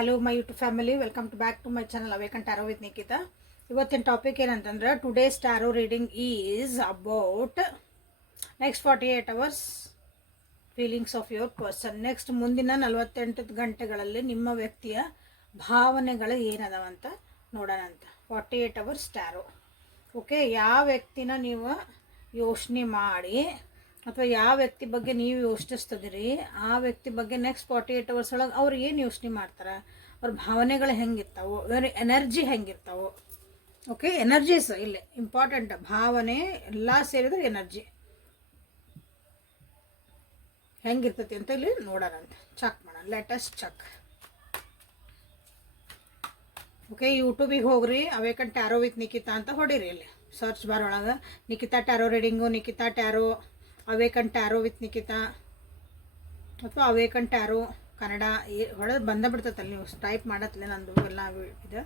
Hello my YouTube family, welcome to back to my channel awaken tarot with Nikhita. ಇವತ್ತಿನ topic ಏನಂತಂದ್ರೆ today's tarot reading is about next 48 hours feelings of your person. Next ಮುಂದಿನ 48 ಗಂಟೆಗಳಲ್ಲಿ ನಿಮ್ಮ ವ್ಯಕ್ತಿಯ ಭಾವನೆಗಳು ಏನದವಂತ ನೋಡೋಣ ಅಂತ. 48 ಅವರ್ಸ್ ಟ್ಯಾರೋ. ಓಕೆ, ಯಾವ ವ್ಯಕ್ತಿನ ನೀವು ಯೋಚನೆ ಮಾಡಿ ಅಥವಾ ಯಾವ ವ್ಯಕ್ತಿ ಬಗ್ಗೆ ನೀವು ಯೋಚಿಸ್ತಿದ್ದೀರಿ, ಆ ವ್ಯಕ್ತಿ ಬಗ್ಗೆ ನೆಕ್ಸ್ಟ್ 48 ಅವರ್ಸ್ ಒಳಗೆ ಅವ್ರು ಏನು ಯೋಚನೆ ಮಾಡ್ತಾರೆ, ಅವ್ರ ಭಾವನೆಗಳು ಹೆಂಗಿರ್ತಾವೆ, ಅವ್ರ ಎನರ್ಜಿ ಹೆಂಗಿರ್ತಾವೆ. ಓಕೆ, ಎನರ್ಜೀಸ್ ಇಲ್ಲಿ ಇಂಪಾರ್ಟೆಂಟ್. ಭಾವನೆ ಎಲ್ಲ ಸೇರಿದ್ರೆ ಎನರ್ಜಿ ಹೆಂಗಿರ್ತೈತಿ ಅಂತ ಇಲ್ಲಿ ನೋಡೋಣ ಅಂತ. ಚೆಕ್ ಮಾಡೋಣ, ಲೇಟೆಸ್ಟ್ ಚೆಕ್. ಓಕೆ, ಯೂಟ್ಯೂಬಿಗೆ ಹೋಗ್ರಿ, ಅವೇಕನ್ ಟ್ಯಾರೋ ವಿತ್ ನಿಖಿತಾ ಅಂತ ಹೊಡೀರಿ. ಇಲ್ಲಿ ಸರ್ಚ್ ಬಾರ್ ಒಳಗೆ Nikhita tarot reading, Nikhita tarot, awaken tarot with Nikhita ಅಥವಾ ಅವೇಕನ್ ಟ್ಯಾರೋ ಕನ್ನಡ ಹೊಡೆದು ಬಿಡ್ತೈತಲ್ಲಿ. ನೀವು ಟೈಪ್ ಮಾಡತ್ತಲೆ ನಂದು ಎಲ್ಲ ಇದೆ.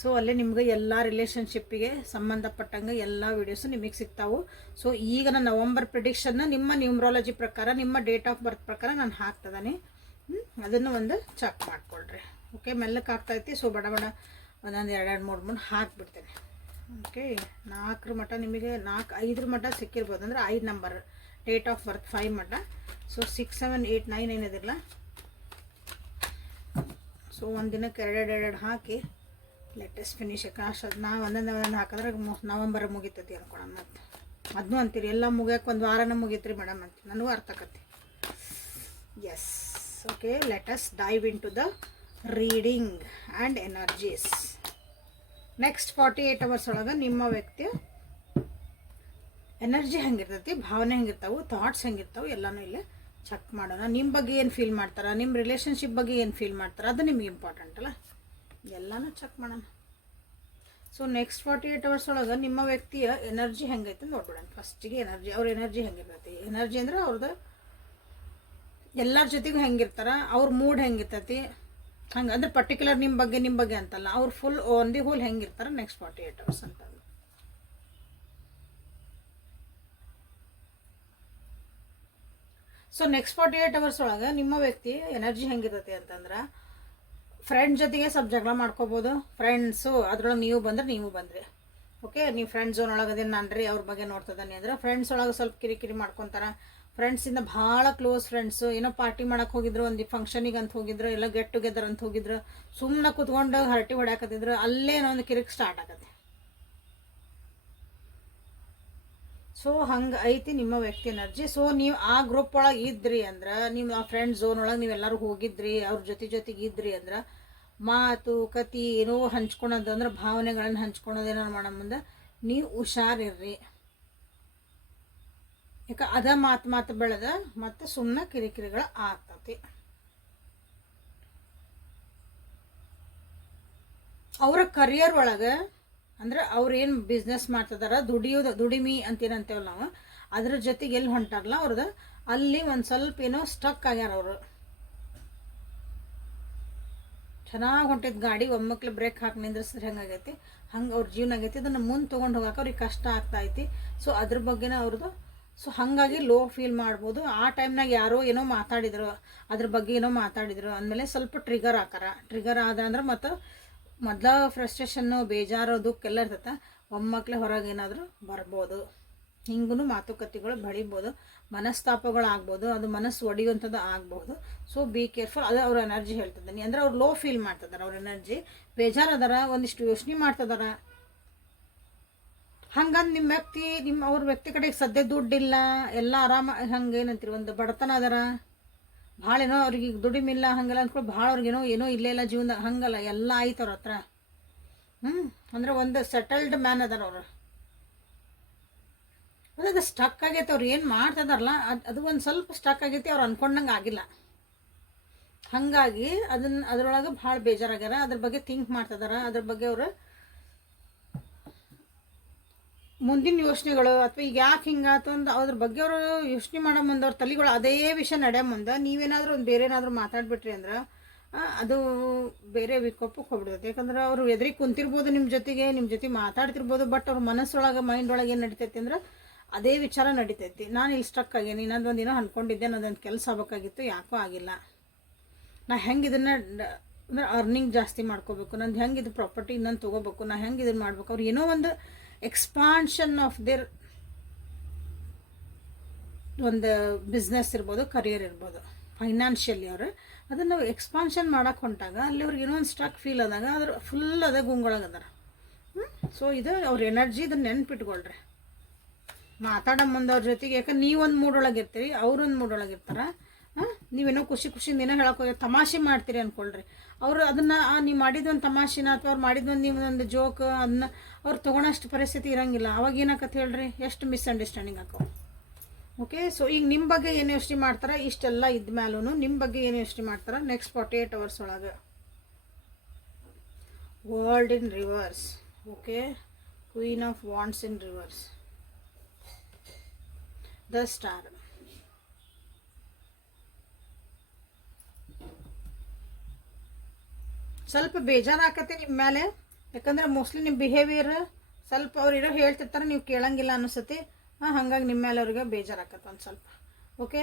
ಸೊ ಅಲ್ಲೇ ನಿಮ್ಗೆ ಎಲ್ಲ ರಿಲೇಷನ್ಶಿಪ್ಪಿಗೆ ಸಂಬಂಧಪಟ್ಟಂಗೆ ಎಲ್ಲ ವೀಡಿಯೋಸು ನಿಮಗೆ ಸಿಗ್ತಾವೆ. ಸೊ ಈಗ ನಾನು ನವಂಬರ್ ಪ್ರಿಡಿಕ್ಷನ್ನ ನಿಮ್ಮ ನ್ಯೂಮ್ರಾಲಜಿ ಪ್ರಕಾರ, ನಿಮ್ಮ ಡೇಟ್ ಆಫ್ ಬರ್ತ್ ಪ್ರಕಾರ ನಾನು ಹಾಕ್ತದಾನೆ. ಅದನ್ನು ಒಂದು ಚೆಕ್ ಮಾಡ್ಕೊಳ್ರಿ. ಓಕೆ, ಮೆಲ್ಲಕ್ಕೆ ಆಗ್ತೈತಿ. ಸೊ ಬಡ ಬಡ ಒಂದೊಂದು 2-3 ಹಾಕಿಬಿಡ್ತೇನೆ. ಓಕೆ, 4 ಮಟ್ಟ ನಿಮಗೆ 5 ಮಟ್ಟ ಸಿಕ್ಕಿರ್ಬೋದು. ಅಂದರೆ 5 ನಂಬರ್, ಡೇಟ್ ಆಫ್ ಬರ್ತ್ 5 ಮಟ್ಟ. ಸೊ 6, 7, 8, 9 ಏನಿದಿಲ್ಲ. ಸೊ ಒಂದು ದಿನಕ್ಕೆ 2 ಹಾಕಿ ಲೇಟೆಸ್ಟ್ ಫಿನಿಶ್. ಅಷ್ಟು ನಾವು ಒಂದೊಂದು ಹಾಕಿದ್ರೆ ನವಂಬರ್ ಮುಗಿತೈತಿ ಅನ್ಕೊಳ. ಮತ್ತು ಅದನ್ನೂ ಅಂತೀರಿ ಎಲ್ಲ ಮುಗಿಯೋಕೆ ಒಂದು ವಾರನ ಮುಗೀತ್ರಿ ಮೇಡಮ್ ಅಂತ. ನನಗೂ ಅರ್ಥ ಆಕತಿ. Yes. Okay, let's dive into the reading and energies. Next 48 hours ಒಳಗೆ ನಿಮ್ಮ ವ್ಯಕ್ತಿಯ ಎನರ್ಜಿ ಹೆಂಗಿರ್ತೈತಿ, ಭಾವನೆ ಹೆಂಗಿರ್ತಾವೆ, ಥಾಟ್ಸ್ ಹೆಂಗಿರ್ತಾವೆ, ಎಲ್ಲನೂ ಇಲ್ಲೇ ಚೆಕ್ ಮಾಡೋಣ. ನಿಮ್ಮ ಬಗ್ಗೆ ಏನು ಫೀಲ್ ಮಾಡ್ತಾರೆ, ನಿಮ್ಮ ರಿಲೇಷನ್ಶಿಪ್ ಬಗ್ಗೆ ಏನು ಫೀಲ್ ಮಾಡ್ತಾರೆ, ಅದು ನಿಮ್ಗೆ ಇಂಪಾರ್ಟೆಂಟ್ ಅಲ್ಲ. ಎಲ್ಲನೂ ಚೆಕ್ ಮಾಡೋಣ. ಸೊ ನೆಕ್ಸ್ಟ್ 48 ಅವರ್ಸ್ ಒಳಗೆ ನಿಮ್ಮ ವ್ಯಕ್ತಿಯ ಎನರ್ಜಿ ಹೆಂಗೈತೆ ನೋಡ್ಬಿಡೋಣ. ಫಸ್ಟಿಗೆ ಎನರ್ಜಿ, ಅವ್ರ ಎನರ್ಜಿ ಹೆಂಗಿರ್ತೈತಿ. ಎನರ್ಜಿ ಅಂದರೆ ಅವ್ರದ್ದು ಎಲ್ಲರ ಜೊತೆಗೂ ಹೆಂಗಿರ್ತಾರೆ, ಅವ್ರ ಮೂಡ್ ಹೆಂಗಿರ್ತೈತಿ, ಹಂಗೆ ಅಂದ್ರೆ ಪರ್ಟಿಕ್ಯುಲರ್ ನಿಮ್ಮ ಬಗ್ಗೆ ಅಂತಲ್ಲ, ಅವ್ರು ಫುಲ್ ಆನ್ ದಿ ಹೋಲ್ ಹೆಂಗಿರ್ತಾರೆ ನೆಕ್ಸ್ಟ್ 48 ಅವರ್ಸ್ ಅಂತ. ಸೊ ನೆಕ್ಸ್ಟ್ 48 ಅವರ್ಸ್ ಒಳಗೆ ನಿಮ್ಮ ವ್ಯಕ್ತಿ ಎನರ್ಜಿ ಹೆಂಗಿರ್ತೈತಿ ಅಂತಂದ್ರೆ, ಫ್ರೆಂಡ್ ಜೊತೆಗೆ ಸ್ವಲ್ಪ ಜಗಳ ಮಾಡ್ಕೋಬೋದು. ಫ್ರೆಂಡ್ಸು ಅದ್ರೊಳಗೆ ನೀವು ಬಂದ್ರಿ. ಓಕೆ, ನೀವು ಫ್ರೆಂಡ್ ಝೋನ್ ಒಳಗದೇನು ನಾನು ರೀ ಅವ್ರ ಬಗ್ಗೆ ನೋಡ್ತದಾನೆ ಅಂದರೆ ಫ್ರೆಂಡ್ಸ್ ಒಳಗೆ ಸ್ವಲ್ಪ ಕಿರಿಕಿರಿ ಮಾಡ್ಕೊತಾರೆ. ಫ್ರೆಂಡ್ಸಿಂದ ಭಾಳ ಕ್ಲೋಸ್ ಫ್ರೆಂಡ್ಸು ಏನೋ ಪಾರ್ಟಿ ಮಾಡಕ್ಕೆ ಹೋಗಿದ್ರು, ಒಂದು ಫಂಕ್ಷನಿಗೆ ಅಂತ ಹೋಗಿದ್ರು, ಎಲ್ಲ ಗೆಟ್ ಟುಗೆದರ್ ಅಂತ ಹೋಗಿದ್ರು, ಸುಮ್ಮನೆ ಕುತ್ಕೊಂಡು ಹರಟಿ ಹೊಡ್ಯಾಕತ್ತಿದ್ರು, ಅಲ್ಲೇನೋ ಒಂದು ಕಿರಿಕ್ ಸ್ಟಾರ್ಟ್ ಆಗತ್ತೆ. ಸೊ ಹಂಗೆ ಐತಿ ನಿಮ್ಮ ವ್ಯಕ್ತಿ ಎನರ್ಜಿ. ಸೊ ನೀವು ಆ ಗ್ರೂಪ್ ಒಳಗೆ ಇದ್ರಿ ಅಂದ್ರೆ, ನೀವು ಆ ಫ್ರೆಂಡ್ ಝೋನ್ ಒಳಗೆ ನೀವೆಲ್ಲರೂ ಹೋಗಿದ್ರಿ, ಅವ್ರ ಜೊತೆಗೆ ಇದ್ರಿ ಅಂದ್ರೆ, ಮಾತು ಕತಿ ಏನೋ ಹಂಚ್ಕೊಳೋದು ಅಂದ್ರೆ ಭಾವನೆಗಳನ್ನು ಹಂಚ್ಕೊಳೋದೇನೋ ಮಾಡೋ ಮುಂದೆ ನೀವು ಹುಷಾರಿರ್ರಿ. ಯಾಕೆ ಅದ ಮಾತು ಬೆಳೆದ ಮತ್ತು ಸುಮ್ಮನೆ ಕಿರಿಕಿರಿಗಳು ಆಗ್ತತಿ. ಅವರ ಕರಿಯರ್ ಒಳಗೆ ಅಂದ್ರೆ ಅವ್ರು ಏನು ಬಿಸ್ನೆಸ್ ಮಾಡ್ತಿದಾರ, ದುಡಿಮಿ ಅಂತೇನಂತೇವಲ್ಲ ನಾವು, ಅದ್ರ ಜೊತೆಗೆ ಎಲ್ಲಿ ಹೊಂಟಾರಲ್ಲ ಅವ್ರದ್ದು, ಅಲ್ಲಿ ಒಂದು ಸ್ವಲ್ಪ ಏನೋ ಸ್ಟಕ್ ಆಗ್ಯಾರ. ಅವರು ಚೆನ್ನಾಗಿ ಹೊಂಟಿದ್ದು ಗಾಡಿ ಒಮ್ಮಕ್ಲೆ ಬ್ರೇಕ್ ಹಾಕಿ ನಿಂದ್ರಿಸಿದ್ರೆ ಹೆಂಗಾಗೈತಿ, ಹಂಗೆ ಅವ್ರ ಜೀವನ ಆಗೈತಿ. ಅದನ್ನು ಮುಂದೆ ತೊಗೊಂಡು ಹೋಗಕ್ಕೆ ಅವ್ರಿಗೆ ಕಷ್ಟ ಆಗ್ತಾಯಿತಿ. ಸೊ ಅದ್ರ ಬಗ್ಗೆನೇ ಅವ್ರದ್ದು. ಸೊ ಹಾಗಾಗಿ ಲೋ ಫೀಲ್ ಮಾಡ್ಬೋದು. ಆ ಟೈಮ್ನಾಗ ಯಾರೋ ಏನೋ ಮಾತಾಡಿದ್ರು, ಅದ್ರ ಬಗ್ಗೆ ಏನೋ ಮಾತಾಡಿದ್ರು ಅಂದಮೇಲೆ ಸ್ವಲ್ಪ ಟ್ರಿಗರ್ ಆದ ಅಂದ್ರೆ ಮತ್ತು ಮೊದಲ ಫ್ರಸ್ಟ್ರೇಷನ್ನು, ಬೇಜಾರು, ದುಃಖ ಇರ್ತೈತೆ. ಒಮ್ಮಕ್ಲೆ ಹೊರಗೆ ಏನಾದರೂ ಬರ್ಬೋದು. ಹಿಂಗೂ ಮಾತುಕತೆಗಳು ಬೆಳಿಬೋದು, ಮನಸ್ತಾಪಗಳು ಆಗ್ಬೋದು, ಅದು ಮನಸ್ಸು ಒಡೆಯುವಂಥದ್ದು ಆಗ್ಬೋದು. So be careful. ಅದು ಅವ್ರ ಎನರ್ಜಿ ಹೇಳ್ತಿದ್ದಾನೆ ಅಂದರೆ ಅವ್ರು ಲೋ ಫೀಲ್ ಮಾಡ್ತಿದ್ದಾರೆ. ಅವ್ರ ಎನರ್ಜಿ ಬೇಜಾರದಾರ, ಒಂದಿಷ್ಟು ಯೋಚನೆ ಮಾಡ್ತಿದಾರ. ಹಂಗಂದು ಅವ್ರ ವ್ಯಕ್ತಿ ಕಡೆಗೆ ಸದ್ಯ ದುಡ್ಡಿಲ್ಲ, ಎಲ್ಲ ಆರಾಮ, ಹಂಗೆ ಏನಂತೀರಿ, ಒಂದು ಬಡತನ ಅದರ, ಭಾಳ ಏನೋ ಅವ್ರಿಗೆ ದುಡಿಮಿಲ್ಲ ಹಂಗೆಲ್ಲ ಅಂದ್ಕೊಂಡು ಭಾಳ ಅವ್ರಿಗೇನೋ ಏನೋ ಇಲ್ಲ ಜೀವನದಾಗ, ಹಂಗಲ್ಲ, ಎಲ್ಲ ಆಯ್ತು ಅವ್ರ ಹತ್ರ. ಅಂದರೆ ಒಂದು ಸೆಟಲ್ಡ್ ಮ್ಯಾನ್ ಅದಾರ ಅವರು. ಅದು ಸ್ಟಕ್ ಆಗೈತೆ. ಅವ್ರು ಏನು ಮಾಡ್ತಿದಾರಲ್ಲ ಅದು ಒಂದು ಸ್ವಲ್ಪ ಸ್ಟಕ್ ಆಗೈತಿ. ಅವ್ರು ಅಂದ್ಕೊಂಡಂಗೆ ಆಗಿಲ್ಲ. ಹಾಗಾಗಿ ಅದ್ರೊಳಗೆ ಭಾಳ ಬೇಜಾರಾಗ್ಯಾರ. ಅದ್ರ ಬಗ್ಗೆ ಥಿಂಕ್ ಮಾಡ್ತಿದಾರ. ಅದ್ರ ಬಗ್ಗೆ ಅವರು ಮುಂದಿನ ಯೋಚನೆಗಳು ಅಥವಾ ಈಗ ಯಾಕೆ ಹಿಂಗಾತು ಅಂತ ಅದ್ರ ಬಗ್ಗೆ ಅವರು ಯೋಚನೆ ಮಾಡೋ ಮುಂದೆ, ಅವ್ರ ತಲೆಗಳು ಅದೇ ವಿಷಯ ನಡೆಯೋ ಮುಂದೆ ನೀವೇನಾದರೂ ಒಂದು ಬೇರೆ ಏನಾದರೂ ಮಾತಾಡ್ಬಿಟ್ರಿ ಅಂದ್ರೆ ಅದು ಬೇರೆ ವಿಕೋಪಕ್ಕೆ ಹೋಗ್ಬಿಡ್ತೈತೆ. ಯಾಕಂದ್ರೆ ಅವರು ಎದುರಿಗೆ ಕುಂತಿರ್ಬೋದು, ನಿಮ್ಮ ಜೊತೆ ಮಾತಾಡ್ತಿರ್ಬೋದು, ಬಟ್ ಅವ್ರ ಮನಸ್ಸೊಳಗೆ ಮೈಂಡ್ ಒಳಗೆ ಏನು ನಡೀತೈತಿ ಅಂದ್ರೆ ಅದೇ ವಿಚಾರ ನಡೀತೈತಿ. ನಾನು ಇಲ್ಲಿ ಸ್ಟಕ್ ಆಗೇನಿ, ಇನ್ನೊಂದು ದಿನ ಅಂದ್ಕೊಂಡಿದ್ದೆ, ನನ್ನದೊಂದು ಕೆಲಸ ಆಗಬೇಕಾಗಿತ್ತು, ಯಾಕೋ ಆಗಿಲ್ಲ, ನಾ ಹೆಂಗೆ ಇದನ್ನು ಅಂದರೆ ಅರ್ನಿಂಗ್ ಜಾಸ್ತಿ ಮಾಡ್ಕೋಬೇಕು, ನಂದು ಹೆಂಗೆ ಇದು ಪ್ರಾಪರ್ಟಿ ಇನ್ನೊಂದು ತೊಗೋಬೇಕು, ನಾ ಹೆಂಗೆ ಇದನ್ನು ಮಾಡ್ಬೇಕು, ಅವ್ರು ಏನೋ ಒಂದು ಎಕ್ಸ್ಪಾನ್ಷನ್ ಆಫ್ ದೇರ್ ಒಂದು ಬಿಸ್ನೆಸ್ ಇರ್ಬೋದು, ಕರಿಯರ್ ಇರ್ಬೋದು, ಫೈನಾನ್ಷಿಯಲಿ ಅವರು ಅದನ್ನು ನಾವು ಎಕ್ಸ್ಪಾನ್ಷನ್ ಮಾಡೋಕೆ ಹೊಂಟಾಗ ಅಲ್ಲಿ ಅವ್ರಿಗೆ ಏನೋ ಒಂದು ಸ್ಟಕ್ ಫೀಲ್ ಆದಾಗ ಅದ್ರ ಫುಲ್ ಅದ ಗುಂಗೊಳಗದಾರ. ಸೊ ಇದು ಅವ್ರ ಎನರ್ಜಿ ಇದನ್ನು ನೆನ್ಪಿಟ್ಕೊಳ್ರಿ ಮಾತಾಡೋ ಮುಂದೆ ಅವ್ರ ಜೊತೆಗೆ. ಯಾಕಂದ್ರೆ ನೀವೊಂದು ಮೂಡೊಳಗೆ ಇರ್ತೀರಿ, ಅವ್ರೊಂದು ಮೂಡೊಳಗೆ ಇರ್ತಾರೆ. ನೀವೇನೋ ಖುಷಿಯಿಂದ ಏನೋ ಹೇಳೋಕೆ ತಮಾಷೆ ಮಾಡ್ತೀರಿ ಅಂದ್ಕೊಳ್ರಿ, ಅವರು ಅದನ್ನು ನೀವು ಮಾಡಿದೊಂದು ತಮಾಷೆನ ಅಥವಾ ಅವ್ರು ಮಾಡಿದೊಂದು ನೀವೊಂದು ಜೋಕ್ ಅದನ್ನ ಅವ್ರು ತೊಗೊಳೋಷ್ಟು ಪರಿಸ್ಥಿತಿ ಇರೋಂಗಿಲ್ಲ. ಅವಾಗ ಏನಾಕತ್ತೆ ಹೇಳ್ರಿ, ಎಷ್ಟು ಮಿಸ್ಅಂಡರ್ಸ್ಟ್ಯಾಂಡಿಂಗ್ ಆಕವು. ಓಕೆ, ಸೊ ಈಗ ನಿಮ್ಮ ಬಗ್ಗೆ ಏನು ಯೋಚನೆ ಮಾಡ್ತಾರೆ, ಇಷ್ಟೆಲ್ಲ ಇದ್ದ ಮೇಲೂ ನಿಮ್ಮ ಬಗ್ಗೆ ಏನು ಯೋಚನೆ ಮಾಡ್ತಾರೆ ನೆಕ್ಸ್ಟ್ 48 hours ಒಳಗೆ. World in reverse. Okay, queen of wands in reverse, the star. ಸ್ವಲ್ಪ ಬೇಜಾರಾಕತ್ತೆ ನಿಮ್ಮ ಮೇಲೆ, ಯಾಕಂದ್ರೆ ಮೋಸ್ಟ್ಲಿ ನಿಮ್ಮ ಬಿಹೇವಿಯರ್ ಸ್ವಲ್ಪ ಅವ್ರು ಇರೋ ಹೇಳ್ತಿರ್ತಾರೆ, ನೀವು ಕೇಳಂಗಿಲ್ಲ ಅನಿಸುತ್ತೆ. ಹಾಗಾಗಿ ನಿಮ್ಮ ಮೇಲೆ ಅವ್ರಿಗೆ ಬೇಜಾರಾಕತ್ತೆ ಒಂದು ಸ್ವಲ್ಪ. ಓಕೆ,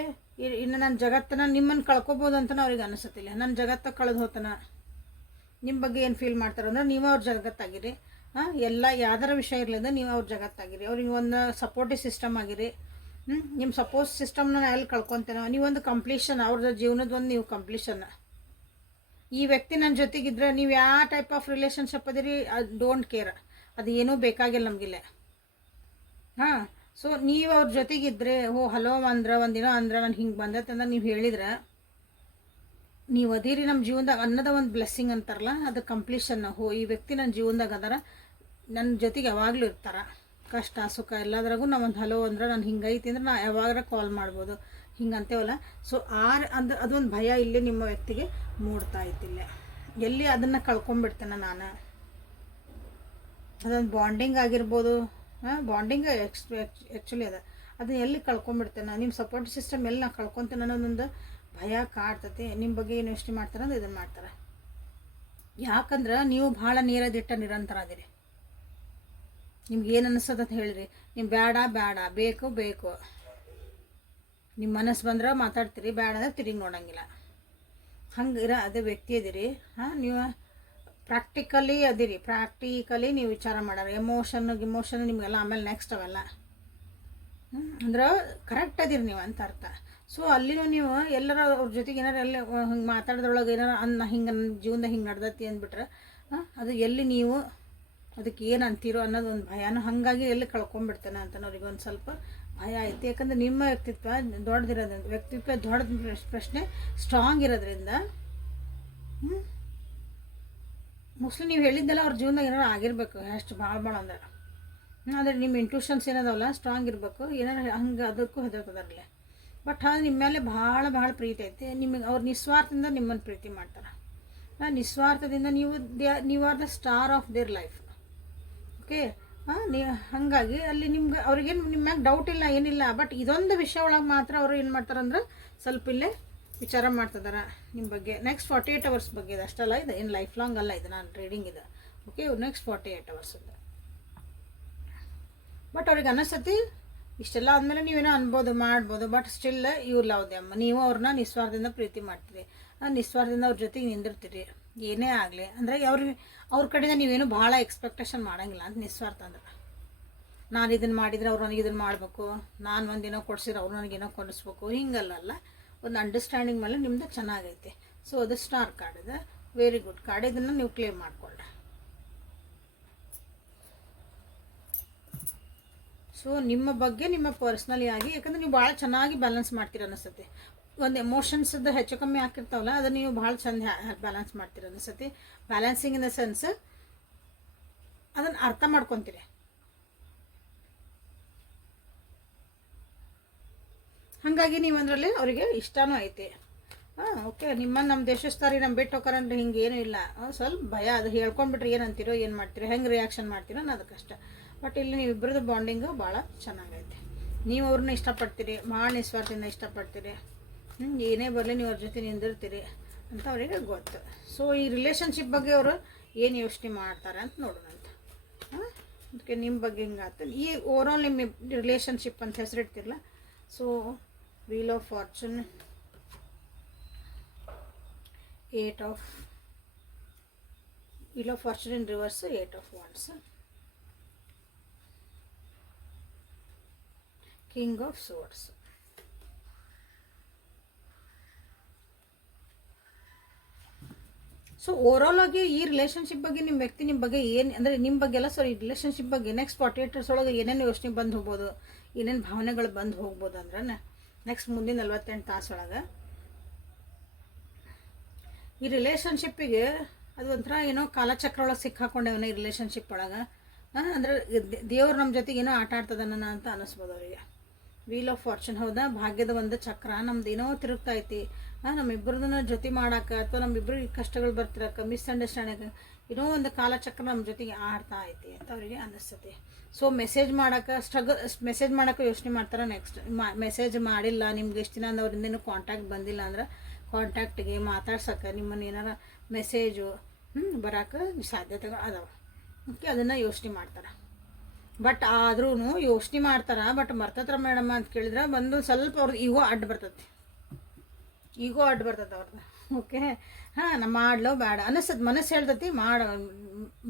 ಇನ್ನು ನನ್ನ ಜಗತ್ತನ್ನ ನಿಮ್ಮನ್ನು ಕಳ್ಕೊಬೋದು ಅಂತ ಅವ್ರಿಗೆ ಅನಿಸುತ್ತಿಲ್ಲ. ನನ್ನ ಜಗತ್ತ ಕಳೆದು ಹೋತನ ನಿಮ್ಮ ಬಗ್ಗೆ ಏನು ಫೀಲ್ ಮಾಡ್ತಾರೆ ಅಂದ್ರೆ ನೀವು ಅವ್ರ ಜಗತ್ತಾಗಿರಿ. ಎಲ್ಲ ಯಾವ್ದಾರ ವಿಷಯ ಇರಲಿಲ್ಲ ನೀವು ಅವ್ರ ಜಗತ್ತಾಗಿರಿ, ಅವ್ರಿಗೆ ಒಂದು ಸಪೋರ್ಟಿವ್ ಸಿಸ್ಟಮ್ ಆಗಿರಿ. ನಿಮ್ಮ ಸಪೋರ್ಟ್ ಸಿಸ್ಟಮ್ನ ನಾನು ಎಲ್ಲಿ ಕಳ್ಕೊತೇನೋ, ನೀವೊಂದು ಕಂಪ್ಲೀಷನ್ ಅವ್ರದ್ದು ಜೀವನದ ಒಂದು ನೀವು ಕಂಪ್ಲೀಷನ್. ಈ ವ್ಯಕ್ತಿ ನನ್ನ ಜೊತೆಗಿದ್ರೆ ನೀವು ಯಾವ ಟೈಪ್ ಆಫ್ ರಿಲೇಷನ್ಶಿಪ್ ಅದಿರಿ ಡೋಂಟ್ ಕೇರ್, ಅದು ಏನೂ ಬೇಕಾಗಿಲ್ಲ ನಮಗಿಲ್ಲ. ಸೊ ನೀವು ಅವ್ರ ಜೊತೆಗಿದ್ರೆ ಹಲೋ ಅಂದ್ರೆ ಒಂದಿನ ಅಂದ್ರೆ ನಾನು ಹಿಂಗೆ ಬಂದತ್ತೆ ಅಂದ್ರೆ ನೀವು ಹೇಳಿದ್ರೆ ನೀವು ಅದೀರಿ ನಮ್ಮ ಜೀವನದಾಗ ಅನ್ನೋದ ಒಂದು ಬ್ಲೆಸ್ಸಿಂಗ್ ಅಂತಾರಲ್ಲ, ಅದು ಕಂಪ್ಲೀಷನ್. ಈ ವ್ಯಕ್ತಿ ನನ್ನ ಜೀವನದಾಗ ಅದರ ನನ್ನ ಜೊತೆಗೆ ಯಾವಾಗಲೂ ಇರ್ತಾರೆ, ಕಷ್ಟ ಸುಖ ಎಲ್ಲದ್ರಾಗೂ ನಾವು ಒಂದು ಹಲೋ ಅಂದ್ರೆ ನಾನು ಹಿಂಗೈತಿ ಅಂದ್ರೆ ನಾ ಯಾವಾಗಾರ ಕಾಲ್ ಮಾಡ್ಬೋದು ಹಿಂಗೆ ಅಂತೇವಲ್ಲ. ಸೊ ಅದೊಂದು ಭಯ ಇಲ್ಲಿ ನಿಮ್ಮ ವ್ಯಕ್ತಿಗೆ ಮೂಡ್ತಾ ಇತ್ತಿಲ್ಲ. ಎಲ್ಲಿ ಅದನ್ನು ಕಳ್ಕೊಂಬಿಡ್ತೇನೆ ನಾನು, ಅದೊಂದು ಬಾಂಡಿಂಗ್ ಆಗಿರ್ಬೋದು. ಬಾಂಡಿಂಗ್ ಆ್ಯಕ್ಚುಲಿ ಅದನ್ನ ಎಲ್ಲಿ ಕಳ್ಕೊಂಬಿಡ್ತೇನೆ, ನಿಮ್ಮ ಸಪೋರ್ಟ್ ಸಿಸ್ಟಮ್ ಎಲ್ಲಿ ನಾನು ಕಳ್ಕೊತೇನೆ ಅನ್ನೋದೊಂದು ಭಯ ಕಾಡ್ತೈತಿ. ನಿಮ್ಮ ಬಗ್ಗೆ ಏನು ಯೋಚನೆ ಮಾಡ್ತಾರೆ ಅಂದ್ರೆ ಇದನ್ನು ಮಾಡ್ತಾರೆ. ಯಾಕಂದ್ರೆ ನೀವು ಭಾಳ ನೀರದಿಟ್ಟ ನಿರಂತರ ಅದಿರಿ. ನಿಮ್ಗೆ ಏನು ಅನಿಸ್ತದ ಅಂತ ಹೇಳಿರಿ, ನೀವು ಬೇಡ ಬೇಕು ನಿಮ್ಮ ಮನಸ್ಸು ಬಂದ್ರೆ ಮಾತಾಡ್ತೀರಿ, ಬೇಡ ಅಂದ್ರೆ ತಿರುಗಿ ನೋಡೋಂಗಿಲ್ಲ. ಹಂಗೆ ಅದೇ ವ್ಯಕ್ತಿ ಅದಿರಿ. ನೀವು ಪ್ರಾಕ್ಟಿಕಲಿ ನೀವು ವಿಚಾರ ಮಾಡೋರು. ಎಮೋಷನ್ ನಿಮಗೆಲ್ಲ ಆಮೇಲೆ ನೆಕ್ಸ್ಟ್ ಅವೆಲ್ಲ ಅಂದ್ರೆ ಕರೆಕ್ಟ್ ಅದಿರಿ ನೀವು ಅಂತ ಅರ್ಥ. ಸೊ ಅಲ್ಲಿನೂ ನೀವು ಎಲ್ಲರ ಅವ್ರ ಜೊತೆಗೆ ಏನಾರು ಎಲ್ಲ ಹಿಂಗೆ ಮಾತಾಡೋದ್ರೊಳಗೆ ಏನಾರು ಹಿಂಗೆ ನನ್ನ ಜೀವನದಾಗ ಹಿಂಗೆ ನಡ್ದತಿ ಅಂದ್ಬಿಟ್ರೆ ಅದು ಎಲ್ಲಿ ನೀವು ಅದಕ್ಕೆ ಏನು ಅಂತೀರೋ ಅನ್ನೋದು ಒಂದು ಭಯನೂ ಹಾಗಾಗಿ ಎಲ್ಲಿ ಕಳ್ಕೊಂಬಿಡ್ತಾನೆ ಅಂತ ಅವ್ರಿಗೆ ಒಂದು ಸ್ವಲ್ಪ ಭಯ ಐತಿ. ಯಾಕಂದ್ರೆ ನಿಮ್ಮ ವ್ಯಕ್ತಿತ್ವ ದೊಡ್ಡದಿರೋದ್ರಿಂದ, ವ್ಯಕ್ತಿತ್ವ ದೊಡ್ಡ ಪ್ರಶ್ನೆ ಸ್ಟ್ರಾಂಗ್ ಇರೋದ್ರಿಂದ ಮೋಸ್ಟ್ಲಿ ನೀವು ಹೇಳಿದ್ದೆಲ್ಲ ಅವ್ರ ಜೀವನದಾಗ ಏನಾರು ಆಗಿರಬೇಕು ಅಷ್ಟು ಭಾಳ ಅಂದ್ರೆ. ಆದರೆ ನಿಮ್ಮ ಇಂಟ್ಯೂಷನ್ಸ್ ಏನದಾವಲ್ಲ ಸ್ಟ್ರಾಂಗ್ ಇರಬೇಕು, ಏನಾರು ಹಂಗೆ ಅದಕ್ಕೂ ಹೆದರ್ತದರಲ್ಲೇ. ಬಟ್ ಅದು ನಿಮ್ಮ ಮೇಲೆ ಭಾಳ ಪ್ರೀತಿ ಐತಿ. ನಿಮಗೆ ಅವ್ರು ನಿಸ್ವಾರ್ಥದಿಂದ ನಿಮ್ಮನ್ನು ಪ್ರೀತಿ ಮಾಡ್ತಾರೆ. ನಿಸ್ವಾರ್ಥದಿಂದ ನೀವು are the star of their life. Okay, ಹಾಗಾಗಿ ಅಲ್ಲಿ ಅವ್ರಿಗೇನು ನಿಮ್ಮ ಮ್ಯಾಗ ಡೌಟ್ ಇಲ್ಲ, ಏನಿಲ್ಲ. ಬಟ್ ಇದೊಂದು ವಿಷಯ ಒಳಗೆ ಮಾತ್ರ ಅವರು ಏನು ಮಾಡ್ತಾರಂದ್ರೆ ಸ್ವಲ್ಪ ಇಲ್ಲೇ ವಿಚಾರ ಮಾಡ್ತಿದ್ದಾರೆ ನಿಮ್ಮ ಬಗ್ಗೆ. ನೆಕ್ಸ್ಟ್ 48 hours ಬಗ್ಗೆ ಇದೆ ಅಷ್ಟಲ್ಲ, ಇದು ಏನು ಲೈಫ್ ಲಾಂಗ್ ಅಲ್ಲ, ಇದು ನಾನು ಟ್ರೇಡಿಂಗ್ ಇದೆ. ಓಕೆ, ನೆಕ್ಸ್ಟ್ 48 hours ಇದೆ. ಬಟ್ ಅವ್ರಿಗೆ ಅನಿಸ್ತತಿ ಇಷ್ಟೆಲ್ಲ ಆದಮೇಲೆ ನೀವೇನೋ ಅನ್ಬೋದು ಮಾಡ್ಬೋದು, ಬಟ್ ಸ್ಟಿಲ್ ಇವ್ರು ಲವ್ ದೆಮ್. ನೀವು ಅವ್ರನ್ನ ನಿಸ್ವಾರ್ಥದಿಂದ ಪ್ರೀತಿ ಮಾಡ್ತೀರಿ, ನಿಸ್ವಾರ್ಥದಿಂದ ಅವ್ರ ಜೊತೆಗೆ ನಿಂದಿರ್ತೀರಿ. ಏನೇ ಆಗಲಿ ಅಂದರೆ ಅವ್ರ ಕಡೆಯಿಂದ ನೀವೇನು ಭಾಳ ಎಕ್ಸ್ಪೆಕ್ಟೇಷನ್ ಮಾಡೋಂಗಿಲ್ಲ ಅಂತ. ನಿಸ್ವಾರ್ಥ ಅಂದ್ರೆ ನಾನು ಇದನ್ನು ಮಾಡಿದರೆ ಅವ್ರು ನನಗೆ ಇದನ್ನು ಮಾಡಬೇಕು, ನಾನು ಒಂದಿನೋ ಕೊಡಿಸಿದ್ರೆ ಅವ್ರು ನನಗೇನೋ ಕೊಡಿಸ್ಬೇಕು, ಹಿಂಗಲ್ಲ. ಒಂದು ಅಂಡರ್ಸ್ಟ್ಯಾಂಡಿಂಗ್ ಮೇಲೆ ನಿಮ್ಮದು ಚೆನ್ನಾಗೈತೆ. ಸೊ ಅದು ಸ್ಟಾರ್ ಕಾರ್ಡ್ ಇದೆ, ವೆರಿ ಗುಡ್ ಕಾರ್ಡ್. ಇದನ್ನು ನೀವು ಕ್ಲೇಮ್ ಮಾಡಿಕೊಳ್ಳಿ. ಸೊ ನಿಮ್ಮ ಬಗ್ಗೆ ನಿಮ್ಮ ಪರ್ಸ್ನಲಿ ಆಗಿ, ಯಾಕಂದ್ರೆ ನೀವು ಭಾಳ ಚೆನ್ನಾಗಿ ಬ್ಯಾಲೆನ್ಸ್ ಮಾಡ್ತೀರ ಅನಿಸ್ತತಿ. ಒಂದು ಎಮೋಷನ್ಸ್ದು ಹೆಚ್ಚು ಕಮ್ಮಿ ಆಗಿರ್ತಾವಲ್ಲ, ಅದನ್ನು ನೀವು ಭಾಳ ಚಂದ ಬ್ಯಾಲೆನ್ಸ್ ಮಾಡ್ತೀರ ಅನಿಸ್ತತಿ. ಬ್ಯಾಲೆನ್ಸಿಂಗ್ ಇನ್ ದ ಸೆನ್ಸ್ ಅದನ್ನು ಅರ್ಥ ಮಾಡ್ಕೊತೀರಿ. ಹಾಗಾಗಿ ನೀವು ಅದರಲ್ಲಿ ಅವರಿಗೆ ಇಷ್ಟನೂ ಐತಿ. ಓಕೆ, ನಮ್ಮ ದೇಶಸ್ಥಾರಿ ನಮ್ಮ ಬಿಟ್ಟು ಹೋಗ್ತಾರಂದ್ರೆ ಹಿಂಗೆ ಏನೂ ಇಲ್ಲ. ಸ್ವಲ್ಪ ಭಯ, ಅದು ಹೇಳ್ಕೊಂಡ್ಬಿಟ್ರೆ ಏನಂತೀರೋ ಏನು ಮಾಡ್ತೀರೋ ಹೆಂಗೆ ರಿಯಾಕ್ಷನ್ ಮಾಡ್ತೀರೋ ಅನ್ನೋದಕ್ಕಷ್ಟ. ಬಟ್ ಇಲ್ಲಿ ನೀವು ಇಬ್ಬರದ್ದು ಬಾಂಡಿಂಗು ಭಾಳ ಚೆನ್ನಾಗೈತೆ. ನೀವು ಅವ್ರನ್ನ ಇಷ್ಟಪಡ್ತೀರಿ, ಭಾಳ ನಿಸ್ವಾರ್ಥದಿಂದ ಇಷ್ಟಪಡ್ತೀರಿ. ಏನೇ ಬರಲಿ ನೀವು ಅವ್ರ ಜೊತೆ ನಿಂದಿರ್ತೀರಿ ಅಂತ ಅವರಿಗೆ ಗೊತ್ತು. ಸೊ ಈ ರಿಲೇಷನ್ಶಿಪ್ ಬಗ್ಗೆ ಅವರು ಏನು ಯೋಚನೆ ಮಾಡ್ತಾರೆ ಅಂತ ನೋಡೋಣ ಅಂತ. ಅದಕ್ಕೆ ನಿಮ್ಮ ಬಗ್ಗೆ ಹಿಂಗಾಗ್ತದೆ. ಈ ಓವರಾಲ್ ನಿಮ್ಮ ರಿಲೇಷನ್ಶಿಪ್ ಅಂತ ಹೆಸರಿಡ್ತಿರಲ್ಲ. So wheel of fortune, 8 of Wheel of Fortune in reverse, 8 of Wands. King of Swords. So overall ಆಗಿ ಈ ರಿಲೇಷನ್ಶಿಪ್ ಬಗ್ಗೆ ನಿಮ್ಮ ವ್ಯಕ್ತಿ ನಿಮ್ಮ ಬಗ್ಗೆ ಏನು ಅಂದರೆ ನಿಮ್ಮ ಬಗ್ಗೆ ಎಲ್ಲ ಸಾರಿ ರಿಲೇಷನ್ಶಿಪ್ ಬಗ್ಗೆ ನೆಕ್ಸ್ಟ್ 48 hours ಒಳಗೆ ಏನೇನು ಯೋಚನೆ ಬಂದು ಹೋಗ್ಬೋದು, ಏನೇನು ಭಾವನೆಗಳು ಬಂದು ಹೋಗ್ಬೋದು ಅಂದ್ರೆ ನೆಕ್ಸ್ಟ್ ಮುಂದಿನ 48 ತಾಸೊಳಗೆ ಈ ರಿಲೇಷನ್ಶಿಪ್ಪಿಗೆ ಅದು ಒಂಥರ ಏನೋ ಕಾಲಚಕ್ರ ಒಳಗೆ ಸಿಕ್ಕಾಕೊಂಡೇವನ ಈ ರಿಲೇಷನ್ಶಿಪ್ ಒಳಗೆ. ಅಂದರೆ ದೇವ್ರು ನಮ್ಮ ಜೊತೆಗೆ ಏನೋ ಆಟ ಆಡ್ತದನ್ನ ಅಂತ ಅನ್ನಿಸ್ಬೋದು ಅವರಿಗೆ. ವೀಲ್ ಆಫ್ ಫಾರ್ಚೂನ್, ಹೌದಾ, ಭಾಗ್ಯದ ಒಂದು ಚಕ್ರ ನಮ್ದು ಏನೋ ತಿರುಗ್ತಾ ಐತಿ, ನಮ್ಮಿಬ್ಬರದನ್ನ ಜೊತೆ ಮಾಡೋಕೆ ಅಥವಾ ನಮ್ಮಿಬ್ಬರಿಗೆ ಕಷ್ಟಗಳು ಬರ್ತಿರಕ್ಕೆ ಮಿಸ್ಅಂಡರ್ಸ್ಟ್ಯಾಂಡಿಂಗ್ ಏನೋ ಒಂದು ಕಾಲಚಕ್ರ ನಮ್ಮ ಜೊತೆಗೆ ಆಡ್ತಾ ಐತಿ ಅಂತ ಅವರಿಗೆ ಅನ್ನಿಸ್ತೈತಿ. ಸೊ ಮೆಸೇಜ್ ಮಾಡೋಕೆ ಮೆಸೇಜ್ ಮಾಡೋಕೆ ಯೋಚನೆ ಮಾಡ್ತಾರೆ. ನೆಕ್ಸ್ಟ್ ಮೆಸೇಜ್ ಮಾಡಿಲ್ಲ ನಿಮ್ಗೆ ಎಷ್ಟು ದಿನ ಅಂದ್ರೆ ಅವರಿಂದೇನು ಕಾಂಟ್ಯಾಕ್ಟ್ ಬಂದಿಲ್ಲ ಅಂದ್ರೆ ಕಾಂಟ್ಯಾಕ್ಟಿಗೆ ಮಾತಾಡ್ಸೋಕೆ ನಿಮ್ಮನ್ನು ಏನಾರ ಮೆಸೇಜು ಬರೋಕೆ ಸಾಧ್ಯತೆಗಳು ಅದಾವೆ. ಓಕೆ, ಅದನ್ನು ಯೋಚನೆ ಮಾಡ್ತಾರೆ. ಬಟ್ ಆದ್ರೂ ಯೋಚನೆ ಮಾಡ್ತಾರೆ. ಬಟ್ ಮರ್ತತ್ರ ಮೇಡಮ್ ಅಂತ ಕೇಳಿದ್ರೆ ಬಂದು ಸ್ವಲ್ಪ ಅವ್ರದ್ದು ಈಗೋ ಅಡ್ಡ ಬರ್ತೈತಿ, ಈಗೋ ಅಡ್ಡ ಬರ್ತದೆ ಅವ್ರದ್ದು. ಓಕೆ, ಹಾಂ ನಾ ಮಾಡ್ಲೋ ಬೇಡ ಅನ್ನಿಸ್ತದೆ, ಮನಸ್ಸು ಹೇಳ್ತೈತಿ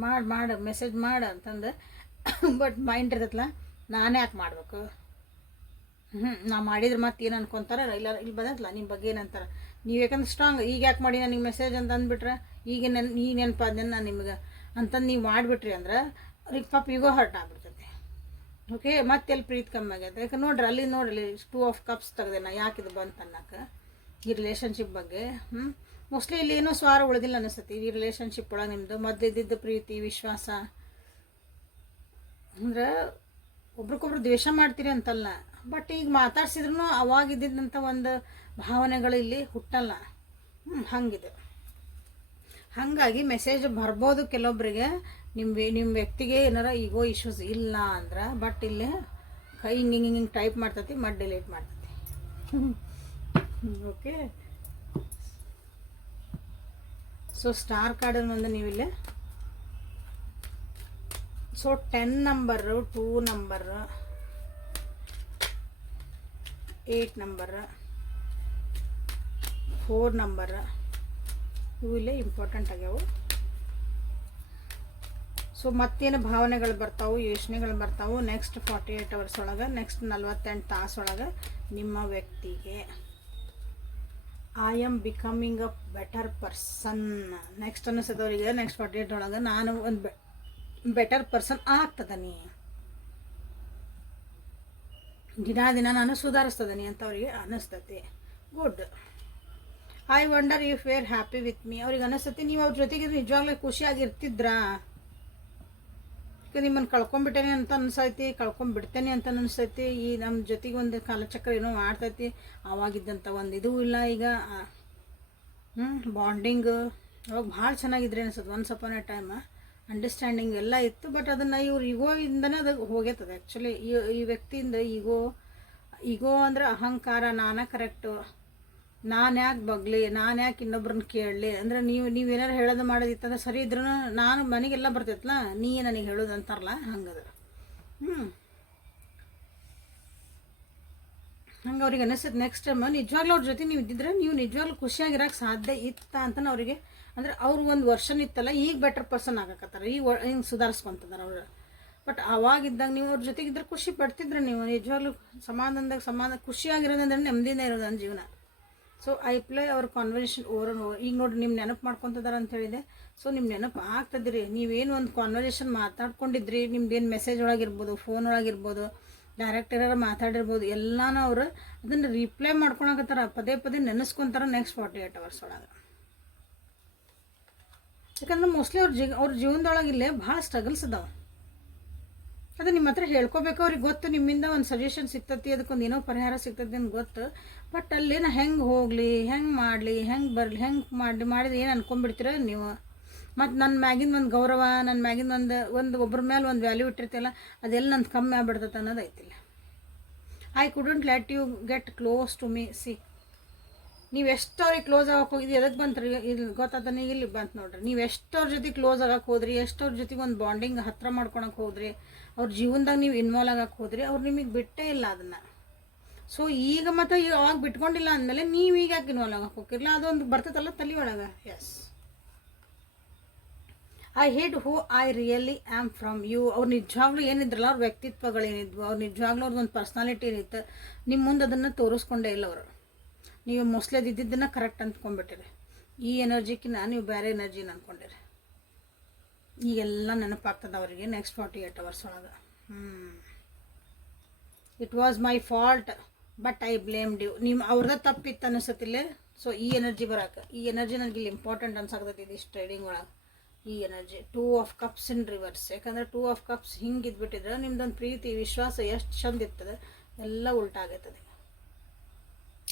ಮಾಡು ಮೆಸೇಜ್ ಮಾಡು ಅಂತಂದು. ಬಟ್ ಮೈಂಡ್ ಇರ್ತೈತಲ್ಲ, ನಾನೇ ಯಾಕೆ ಮಾಡ್ಬೇಕು, ನಾ ಮಾಡಿದ್ರೆ ಮತ್ತೆ ಏನು ಅನ್ಕೊತಾರೆ, ಇಲ್ಲ ಇಲ್ಲಿ ಬಂದೈತಲ್ಲ ನಿಮ್ಮ ಬಗ್ಗೆ ಏನಂತಾರೆ, ನೀವು ಯಾಕಂದ್ರೆ ಸ್ಟ್ರಾಂಗ್ ಈಗ ಯಾಕೆ ಮಾಡಿ ನನಗೆ ಮೆಸೇಜ್ ಅಂತ ಅಂದ್ಬಿಟ್ರೆ ಈಗ ಈ ನೆನಪಾದ ನಾನು ನಿಮ್ಗೆ ಅಂತಂದು ನೀವು ಮಾಡಿಬಿಟ್ರಿ ಅಂದ್ರೆ ಅವ್ರಿಗೆ ಪಾಪ ಈಗೋ ಹರ್ಟ್ ಆಗ್ಬಿಡ್ತೈತಿ. ಓಕೆ, ಮತ್ತೆಲ್ಲಿ ಪ್ರೀತಿ ಕಮ್ಮಿ ಆಗೈತೆ. ಯಾಕೆ ನೋಡ್ರಿ ಅಲ್ಲಿ 2 of Cups ತೆಗ್ದೆ ನಾ ಯಾಕಿದು ಬಂತು ಅನ್ನೋಕೆ ಈ ರಿಲೇಷನ್ಶಿಪ್ ಬಗ್ಗೆ. ಮೋಸ್ಟ್ಲಿ ಇಲ್ಲಿ ಏನೋ ಸ್ವಾರ ಉಳಿದಿಲ್ಲ ಅನಿಸ್ತೈತಿ ಈ ರಿಲೇಷನ್ಶಿಪ್ ಒಳಗೆ. ನಿಮ್ಮದು ಮೊದಲಿದ್ದಿದ್ದು ಪ್ರೀತಿ ವಿಶ್ವಾಸ ಅಂದ್ರೆ ಒಬ್ರಿಗೊಬ್ರು ದ್ವೇಷ ಮಾಡ್ತೀರಿ ಅಂತಲ್ಲ, ಬಟ್ ಈಗ ಮಾತಾಡ್ಸಿದ್ರು ಅವಾಗಿದ್ದಂಥ ಒಂದು ಭಾವನೆಗಳು ಇಲ್ಲಿ ಹುಟ್ಟಲ್ಲ. ಹಂಗಿದೆ. ಹಾಗಾಗಿ ಮೆಸೇಜ್ ಬರ್ಬೋದು ಕೆಲವೊಬ್ಬರಿಗೆ, ನಿಮ್ಮ ವ್ಯಕ್ತಿಗೆ ಏನಾರ ಈಗೋ ಇಶ್ಯೂಸ್ ಇಲ್ಲ ಅಂದ್ರೆ. ಬಟ್ ಇಲ್ಲಿ ಕೈ ಹಿಂಗೆ ಟೈಪ್ ಮಾಡ್ತೈತಿ, ಮತ್ತೆ ಡಿಲೀಟ್ ಮಾಡ್ತೈತಿ. ಓಕೆ, ಸೊ ಸ್ಟಾರ್ ಕಾರ್ಡನ್ನು ಒಂದು ನೀವಿಲ್ಲಿ so 10 number, 2 number, 8 number, 4 number ಇವು ಇಲ್ಲೇ ಇಂಪಾರ್ಟೆಂಟ್ ಆಗ್ಯಾವು. ಸೊ ಮತ್ತೇನು ಭಾವನೆಗಳು ಬರ್ತಾವೆ, ಯೋಚನೆಗಳು ಬರ್ತಾವೆ ನೆಕ್ಸ್ಟ್ 48 hours ಒಳಗೆ, ನೆಕ್ಸ್ಟ್ 48 ತಾಸೊಳಗೆ ನಿಮ್ಮ ವ್ಯಕ್ತಿಗೆ. I am becoming a better person next ಅನ್ನಿಸ್ತದವರಿಗೆ. ನೆಕ್ಸ್ಟ್ 48 ಒಳಗೆ ನಾನು ಒಂದು ಬೆಟರ್ ಪರ್ಸನ್ ಆಗ್ತದನಿ, ದಿನ ನಾನು ಸುಧಾರಿಸ್ತದನಿ ಅಂತ ಅವ್ರಿಗೆ ಅನ್ನಿಸ್ತತಿ. Good. I wonder if you are happy with me. ಅವ್ರಿಗೆ ಅನ್ನಿಸ್ತತಿ ನೀವು ಅವ್ರ ಜೊತೆಗೆ ನಿಜವಾಗ್ಲೂ ಖುಷಿಯಾಗಿರ್ತಿದ್ರಾ. ಈಗ ನಿಮ್ಮನ್ನು ಕಳ್ಕೊಂಡ್ಬಿಟ್ಟೇನೆ ಅಂತ ಅನ್ಸೈತಿ, ಕಳ್ಕೊಂಡ್ಬಿಡ್ತೇನೆ ಅಂತ ಅನಿಸ್ತೈತಿ. ಈ ನಮ್ಮ ಜೊತೆಗೆ ಒಂದು ಕಾಲಚಕ್ರ ಏನೋ ಮಾಡ್ತೈತಿ, ಆವಾಗಿದ್ದಂಥ ಒಂದು ಇದು ಇಲ್ಲ ಈಗ. ಬಾಂಡಿಂಗ್ ಅವಾಗ ಭಾಳ ಚೆನ್ನಾಗಿದ್ರೆ ಅನ್ಸುತ್ತೆ. Once upon A time understanding ಎಲ್ಲ ಇತ್ತು. ಬಟ್ ಅದನ್ನು ಇವ್ರು ಈಗೋಯಿಂದನೇ ಅದು ಹೋಗೈತದೆ ಆ್ಯಕ್ಚುಲಿ. ಈ ವ್ಯಕ್ತಿಯಿಂದ ಈಗೋ ಅಂದ್ರೆ ಅಹಂಕಾರ, ನಾನೇ ಕರೆಕ್ಟು, ನಾನು ಯಾಕೆ ಬಗ್ಲಿ, ನಾನು ಯಾಕೆ ಇನ್ನೊಬ್ರನ್ನ ಕೇಳಲಿ ಅಂದರೆ ನೀವೇನಾರು ಹೇಳೋದು ಮಾಡೋದಿತ್ತಂದ್ರೆ ಸರಿ ಇದ್ರೂ ನಾನು ಮನೆಗೆಲ್ಲ ಬರ್ತೈತಲ್ಲ, ನೀ ನನಗೆ ಹೇಳೋದು ಅಂತಾರಲ್ಲ ಹಂಗದ. ಹಂಗೆ ಅವ್ರಿಗೆ ಅನಿಸ್ತೈತೆ ನೆಕ್ಸ್ಟ್ ಟೈಮ್ ನಿಜವಾಗ್ಲೂ ಅವ್ರ ಜೊತೆ ನೀವು ಇದ್ದಿದ್ರೆ ನೀವು ನಿಜವಾಗ್ಲೂ ಖುಷಿಯಾಗಿರೋಕ್ಕೆ ಸಾಧ್ಯ ಇತ್ತ ಅಂತ ಅವರಿಗೆ. ಅಂದರೆ ಅವ್ರು ಒಂದು ವರ್ಷನ್ ಇತ್ತಲ್ಲ, ಈಗ ಬೆಟರ್ ಪರ್ಸನ್ ಆಗಕತ್ತಾರೆ, ಈಗ ಹಿಂಗೆ ಸುಧಾರಿಸ್ಕೊತಿದ್ದಾರೆ ಅವರು. ಬಟ್ ಅವಾಗಿದ್ದಾಗ ನೀವು ಅವ್ರ ಜೊತೆಗಿದ್ರೆ ಖುಷಿ ಪಡ್ತಿದ್ರೆ ನೀವು ನಿಜವಾಗ್ಲೂ ಸಮಾಧಾನ ಖುಷಿಯಾಗಿರೋದಂದ್ರೆ ನೆಮ್ಮದಿನೇ ಇರೋದು ನನ್ನ ಜೀವನ. ಸೊ ಐ ಪ್ಲೇ ಅವ್ರ ಕಾನ್ವರ್ಸೇಷನ್ ಓವರ್. ಈಗ ನೋಡ್ರಿ ನಿಮ್ಮ ನೆನಪು ಮಾಡ್ಕೊತಿದ್ದಾರೆ ಅಂತ ಹೇಳಿದೆ. ಸೊ ನಿಮ್ಮ ನೆನಪು ಆಗ್ತದ್ರಿ. ನೀವೇನು ಒಂದು ಕಾನ್ವರ್ಸೇಷನ್ ಮಾತಾಡ್ಕೊಂಡಿದ್ರಿ, ನಿಮ್ದೇನು ಮೆಸೇಜ್ ಒಳಗಿರ್ಬೋದು, ಫೋನ್ ಒಳಗಿರ್ಬೋದು, ಡೈರೆಕ್ಟ್ ಏನಾರು ಮಾತಾಡಿರ್ಬೋದು, ಎಲ್ಲನೂ ಅವರು ಅದನ್ನು ರಿಪ್ಲೈ ಮಾಡ್ಕೊಳಕತ್ತಾರ, ಪದೇ ನೆನೆಸ್ಕೊತಾರೆ ನೆಕ್ಸ್ಟ್ 48 hours ಒಳಗೆ. ಯಾಕಂದ್ರೆ ಮೋಸ್ಟ್ಲಿ ಅವ್ರ ಜೀವನದೊಳಗೆ ಇಲ್ಲೇ ಭಾಳ ಸ್ಟ್ರಗಲ್ಸ್ ಅದಾವೆ. ಅದು ನಿಮ್ಮ ಹತ್ರ ಹೇಳ್ಕೊಬೇಕು. ಅವ್ರಿಗೆ ಗೊತ್ತು ನಿಮ್ಮಿಂದ ಒಂದು ಸಜೆಷನ್ ಸಿಗ್ತತಿ, ಅದಕ್ಕೊಂದು ಏನೋ ಪರಿಹಾರ ಸಿಗ್ತತಿ ಅಂತ ಗೊತ್ತು. ಬಟ್ ಅಲ್ಲಿ ನಾ ಹೆಂಗೆ ಹೋಗಲಿ, ಹೆಂಗೆ ಮಾಡಲಿ, ಹೆಂಗೆ ಬರಲಿ, ಹೆಂಗೆ ಮಾಡಿದ್ರೆ ಏನು ಅನ್ಕೊಂಡ್ಬಿಡ್ತೀರ ನೀವು. ಮತ್ತು ನನ್ನ ಮ್ಯಾಗಿನ ಒಂದು ಗೌರವ, ನನ್ನ ಮ್ಯಾಗಿನ ಒಂದು ಒಬ್ಬರ ಮೇಲೆ ಒಂದು ವ್ಯಾಲ್ಯೂ ಇಟ್ಟಿರ್ತಿಲ್ಲ, ಅದೆಲ್ಲ ನಂದು ಕಮ್ಮಿ ಆಗ್ಬಿಡ್ತೈತೆ ಅನ್ನೋದು ಐತಿಲ್ಲ. I couldn't let you get close to me. See, ನೀವು ಎಷ್ಟು ಅವ್ರಿಗೆ ಕ್ಲೋಸ್ ಆಗಕ್ಕೆ ಹೋಗಿದ್ರಿ, ಎದಕ್ಕೆ ಬಂತು ರೀ ಇಲ್ಲಿ ಗೊತ್ತಾತ, ಇಲ್ಲಿ ಬಂತು ನೋಡ್ರಿ. ನೀವು ಎಷ್ಟು ಅವ್ರ ಜೊತೆ ಕ್ಲೋಸ್ ಆಗಕ್ಕೆ ಹೋದ್ರಿ, ಎಷ್ಟು ಅವ್ರ ಜೊತೆಗೆ ಒಂದು ಬಾಂಡಿಂಗ್ ಹತ್ರ ಮಾಡ್ಕೊಳಕ್ಕೆ ಹೋದ್ರಿ, ಅವ್ರ ಜೀವನದಾಗ ನೀವು ಇನ್ವಾಲ್ವ್ ಆಗಕ್ಕೆ ಹೋದ್ರಿ, ಅವ್ರು ನಿಮಗೆ ಬಿಟ್ಟೇ ಇಲ್ಲ ಅದನ್ನು. ಸೊ ಈಗ ಮತ್ತು ಈಗ ಅವಾಗ ಬಿಟ್ಕೊಂಡಿಲ್ಲ ಅಂದಮೇಲೆ ನೀವು ಈಗ ಯಾಕೆ ಇನ್ವಾಲ್ವ್ ಆಗಕ್ಕೆ ಹೋಗಿರಲಿಲ್ಲ, ಅದೊಂದು ಬರ್ತೈತಲ್ಲ ತಲೆ ಒಳಗೆ. Yes, I hid who I really am from you. ಅವ್ರು ನಿಜವಾಗ್ಲೂ ಏನಿದ್ರಲ್ಲ ಅವ್ರ ವ್ಯಕ್ತಿತ್ವಗಳೇನಿದ್ವು, ಅವ್ರು ನಿಜವಾಗ್ಲೂ ಅವ್ರದ್ದೊಂದು ಪರ್ಸ್ನಾಲಿಟಿ ಏನಿತ್ತು ನಿಮ್ಮ ಮುಂದೆ ಅದನ್ನು ತೋರಿಸ್ಕೊಂಡೇ ಇಲ್ಲ ಅವರು. ನೀವು ಮೋಸ್ಟ್ಲಿ ಅದು ಇದ್ದಿದ್ದನ್ನು ಕರೆಕ್ಟ್ ಅಂದ್ಕೊಂಡ್ಬಿಟ್ಟಿರಿ. ಈ ಎನರ್ಜಿಕಿನ್ನ ನೀವು ಬೇರೆ ಎನರ್ಜಿನ ಅಂದ್ಕೊಂಡಿರಿ. ಈಗೆಲ್ಲ ನೆನಪಾಗ್ತದೆ ಅವರಿಗೆ ನೆಕ್ಸ್ಟ್ 48 hours ಒಳಗೆ. It was my fault but I blamed you. ನಿಮ್ಮ ಅವ್ರದ್ದು ತಪ್ಪಿತ್ತು ಅನಿಸತ್ತಿಲ್ಲ. ಸೊ ಈ ಎನರ್ಜಿ ಬರೋಕೆ, ಈ ಎನರ್ಜಿ ನನಗೆ ಇಲ್ಲಿ ಇಂಪಾರ್ಟೆಂಟ್ ಅನ್ಸಾಕತ್ತೈತಿ ಇದಿಷ್ಟು ಟ್ರೇಡಿಂಗ್ ಒಳಗೆ. ಈ energy 2 of Cups in reverse. ಯಾಕಂದ್ರೆ 2 of Cups ಹಿಂಗೆ ಇದ್ಬಿಟ್ಟಿದ್ರೆ ನಿಮ್ದೊಂದು ಪ್ರೀತಿ ವಿಶ್ವಾಸ ಎಷ್ಟು ಚಂದ ಇರ್ತದೆ ಎಲ್ಲ ಉಲ್ಟಾಗೈತದೆ.